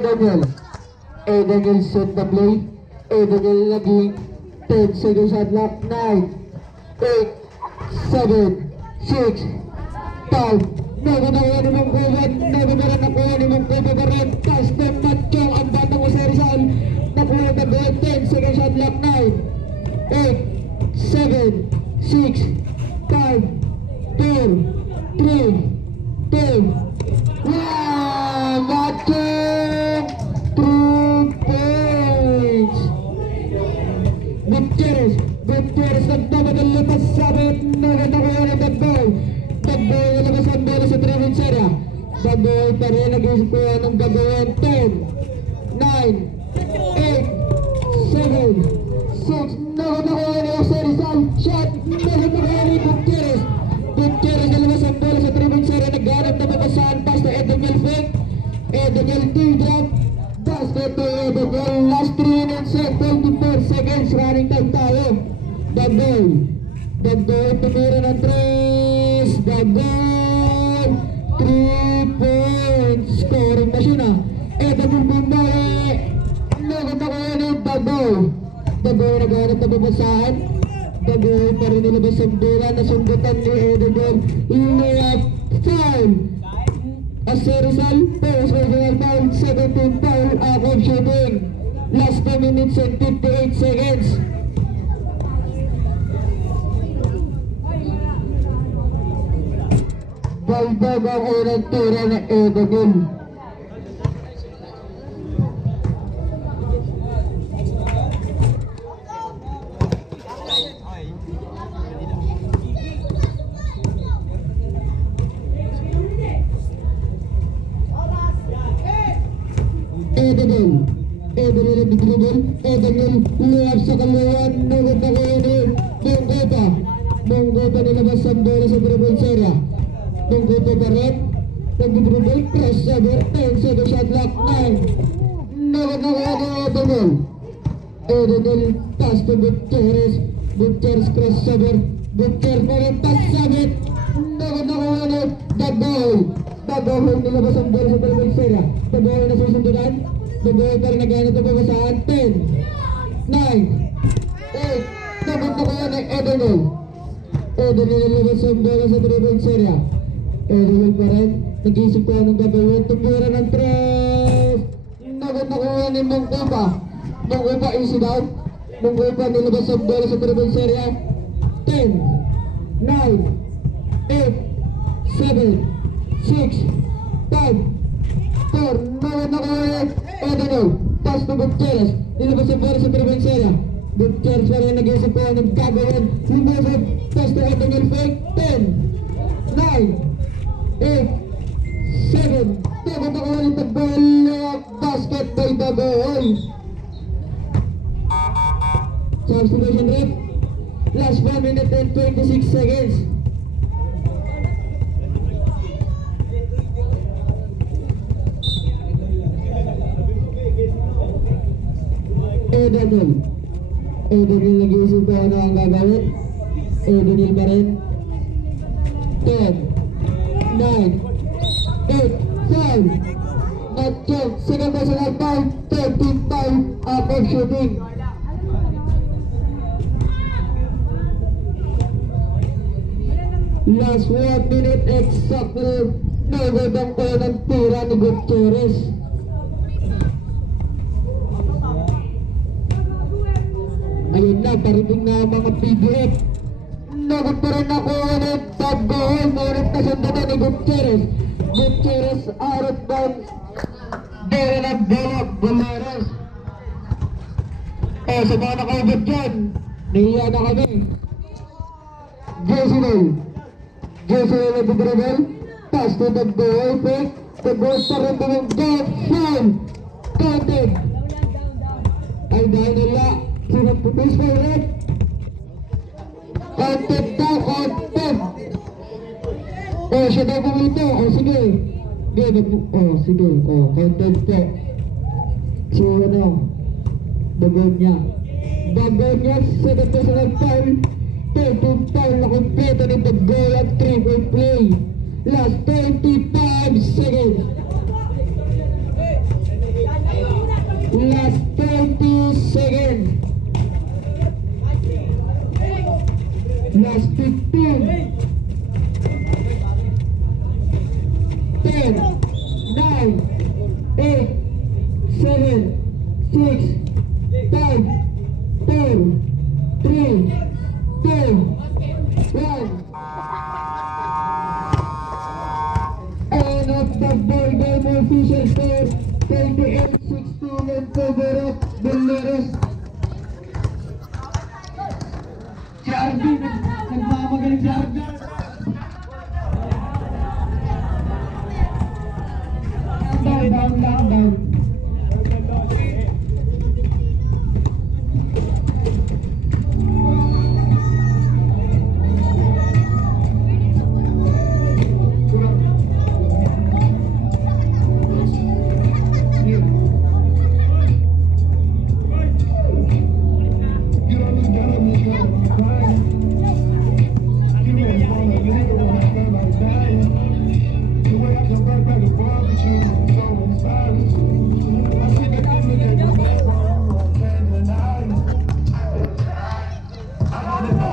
Daniel. Daniel set the play. Daniel naging 10 seconds at lock. 9, 8, 7, 6, 5. Nakuha ni Mangkuban. Nakuha ni Mangkuban pa rin. Custom Matchong ang batang ko sa Rizal. Nakuha na goal. 10 seconds at lock. 9, 8, 7, 6, 5, 4, 3, 2, 1. Matchong 3 points. Gutierrez nagpapadalipas sabit. Nakuha na Dagboy. Dagboy nalabas ang bola sa 3-point area. Dagboy pa rin nag-isip ko anong gagawin. 10, 9, 8, 7, 6. Nakuha na yung Rizal. Shot. Nakuha ni Gutierrez. Gutierrez nalabas ang bola sa 3-point area. Naghanap na mabasahan pass na Daniel fake. Daniel D-drop. Basket to Daniel. Last 3 minutes and 24 seconds. Running time tayo. Dagboy. Dagboy tumira ng 3. Dagboy. 3 points. Scoring machine ah. Daniel Bumbae. Nakuha ni Dagboy. Dagboy naghanap na mabasahan. Dagboy pa rin nilabas ang bola. Nasundutan ni Daniel. Layup foul. As Rizal, personal foul, 17 foul, out of shooting. Last 2 minutes and 58 seconds. Baldag ang unang tira na Daniel. Daniel nag-dribble. Daniel layup sa kaluan. Mangkuba nilabas ang bola sa 3-point area. Mangkuba pa rin. Nag-dribble. Cross saber. 10 seconds shot clock. 9. Nakuha ni Daniel. Daniel pass to Gutierrez. Gutierrez cross saber. Gutierrez pa rin pass saber. Nakuha ni Dagboy. Dagboy nilabas ang bola sa 3-point area. Dagboy na susundunan. Dagboy pa rin naghanap na babasaan. 10, 9, 8. Nakuha ni Daniel. Daniel nilabas ang bola sa 3-point area. Daniel pa rin. Nag-isip ko anong gagawin. Tumira ng 3. Nakuha ni Mangkuba. Mangkuba easy down. Mangkuba nilabas ang bola sa 3-point area. 10, 9, 8, 7, 6, 5, 4. Nakuha ni Daniel. Pass to Gutierrez. Nilabas ang bola sa 3-point area. Gutierrez pa rin nag-isip ko anong gagawin. Lumabas. Pass to Daniel fake. 10, 9, 8, 7. Nakuha ni Dagboy. Basket by Dagboy. Substitution ref. Last 1 minute and 26 seconds. Daniel nag-iisip ko ano ang gagawin. Daniel pa rin. 10, 9, 8, 5. Not check. Second personal foul. 13 foul. Out of shooting. Last 1 minute exactly. Nagandang ko ng tira ni Gutierrez. Ayun na, pariting na mga PDF. Nagot pa rin ako ulit. Dagboy, ngunit nasundan ni Gutierrez. Gutierrez out of bounds. Dere na bola, Galeras. Sa mga nakaibot dyan, nahiya na kami. Jesinel nag-dribble. Pass to Dagboy, fake. Dagboy pa rin dumang goal. Foul. Counted. Ay dahil nila. Sinapupis pa ulit. Counted daw, counted. Siya daw kumito. Sige. Sige. Counted po. So Dagonya. Second personal foul. 13 foul na kompleto ni Dagboy at 3-point play. Last 25 seconds. Last 30 seconds. Last 15. 10, 9, 8, 7, 6, 5, 4, 3, 2, 1. End of the ball game, official score 28-16 in favor of Buleros. Si Arvin, nagmamagaling si Arvin.